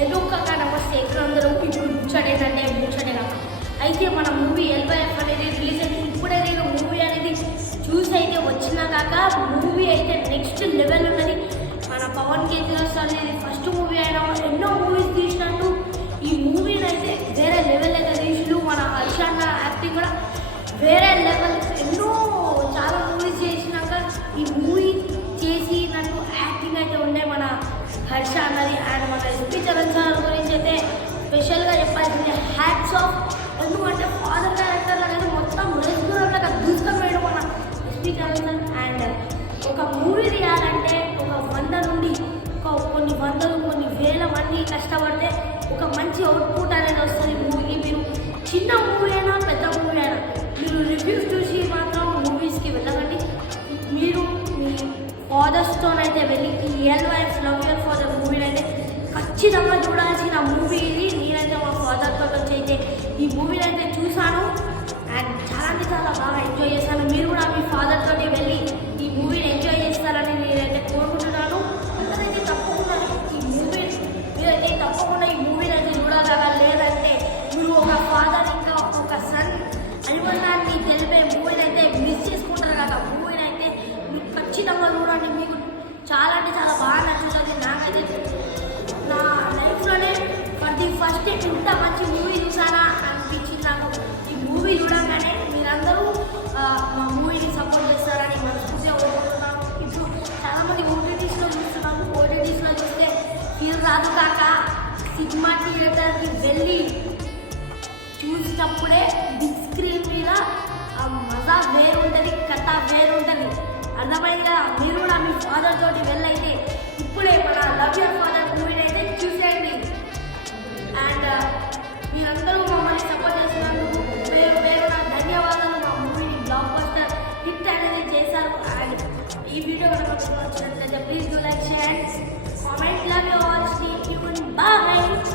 Hello కాక నమస్తే అందరూ. ఇప్పుడు ముచ్చటేనంటే ముచ్చటే కాక అయితే మన మూవీ LYF అనేది రిలీజ్ అయితే ఇప్పుడే నేను మూవీ అనేది చూసి అయితే వచ్చినా కాక మూవీ అయితే నెక్స్ట్ లెవెల్ ఉన్నది. మన పవన్ కేజ్రీవాల్ సార్ అనేది ఫస్ట్ మూవీ అయినా ఎన్నో మూవీస్ తీసినట్టు ఈ మూవీని అయితే వేరే లెవెల్ అయితే తీసిలు. మన హర్షాన్న యాక్టింగ్ కూడా వేరే లెవెల్. ఎన్నో చాలా మూవీస్ చేసినాక ఈ మూవీ చేసి నాకు యాక్టింగ్ అయితే ఉండే మన హర్ష అన్నది. అండ్ మన ఎస్పీ చరణ్ సార్ గురించి అయితే స్పెషల్గా చెప్పాల్సింది హ్యాట్స్ ఆఫ్. ఎందుకంటే ఫాదర్ క్యారెక్టర్ అనేది మొత్తం రెస్టూరెంట్గా దూసుకొని మన ఎస్పీ చరణ్ సార్. అండ్ ఒక మూవీ తీయాలంటే ఒక 100 నుండి కొన్ని వందలు కొన్ని వేల మంది కష్టపడితే ఒక మంచి అవుట్పుట్ అనేది వస్తుంది మూవీకి. మీరు చిన్న మూవీ అయినా పెద్ద మూవీ అయినా మీరు రివ్యూస్ చూసి మాత్రం మూవీస్కి వెళ్ళకండి. మీరు మీ ఫాదర్స్తోనైతే వెళ్ళి ఈ LYF లవ్ యువర్ ఫాదర్ మూవీని అయితే ఖచ్చితంగా చూడాల్సిన మూవీ ఇది. నేనైతే మా ఫాదర్తో వచ్చి అయితే ఈ మూవీని అయితే చూశాను అండ్ చాలా అంటే చాలా బాగా ఎంజాయ్ చేశాను. మీరు కూడా మీ ఫాదర్తో వెళ్ళి ఈ మూవీని ఎంజాయ్ చేస్తారని నేనైతే కోరుకుంటున్నాను. అందరైతే తప్పకుండా ఈ మూవీని అయితే చూడగల. లేదంటే మీరు ఒక ఫాదర్ ఇంకా ఒక సన్ అనుబంధాన్ని తెలిపే మూవీని అయితే మిస్ చేసుకుంటారు కదా. మూవీని అయితే మీరు ఖచ్చితంగా చూడండి. మీకు చాలా అంటే చాలా బాగా నచ్చుతుంది. నాకైతే నా లైఫ్లోనే ఫస్ట్ ఇంత మంచి మూవీ చూసానా అనిపించింది నాకు. ఈ మూవీ చూడగానే మీరందరూ మా మూవీని సపోర్ట్ చేస్తారని మనస్ఫూర్తిగా కోరుకుంటున్నాను. ఇప్పుడు చాలామంది ఓటీటీస్లో చూస్తున్నాము. ఓటీటీస్లో చూస్తే ఫీల్ రాదు కాక సినిమా థియేటర్కి వెళ్ళి చూసినప్పుడే బిగ్ స్క్రీన్ మీద మజా వేరు ఉంటుంది, కథ వేరు ఉంటుంది. అర్థమైంది కదా. మీరు కూడా మీ ఫాదర్ తోటి వెళ్ళైతే ఇప్పుడే మన లవ్ యువర్ ఫాదర్ మూవీని అయితే చూసేయండి. అండ్ మీరందరూ మమ్మల్ని సపోర్ట్ చేసినందుకు వేరు ధన్యవాదాలు. మా మూవీని బ్లాక్ బస్టర్ హిట్ అనేది చేశారు. అండ్ ఈ వీడియో కనుక వచ్చినట్లయితే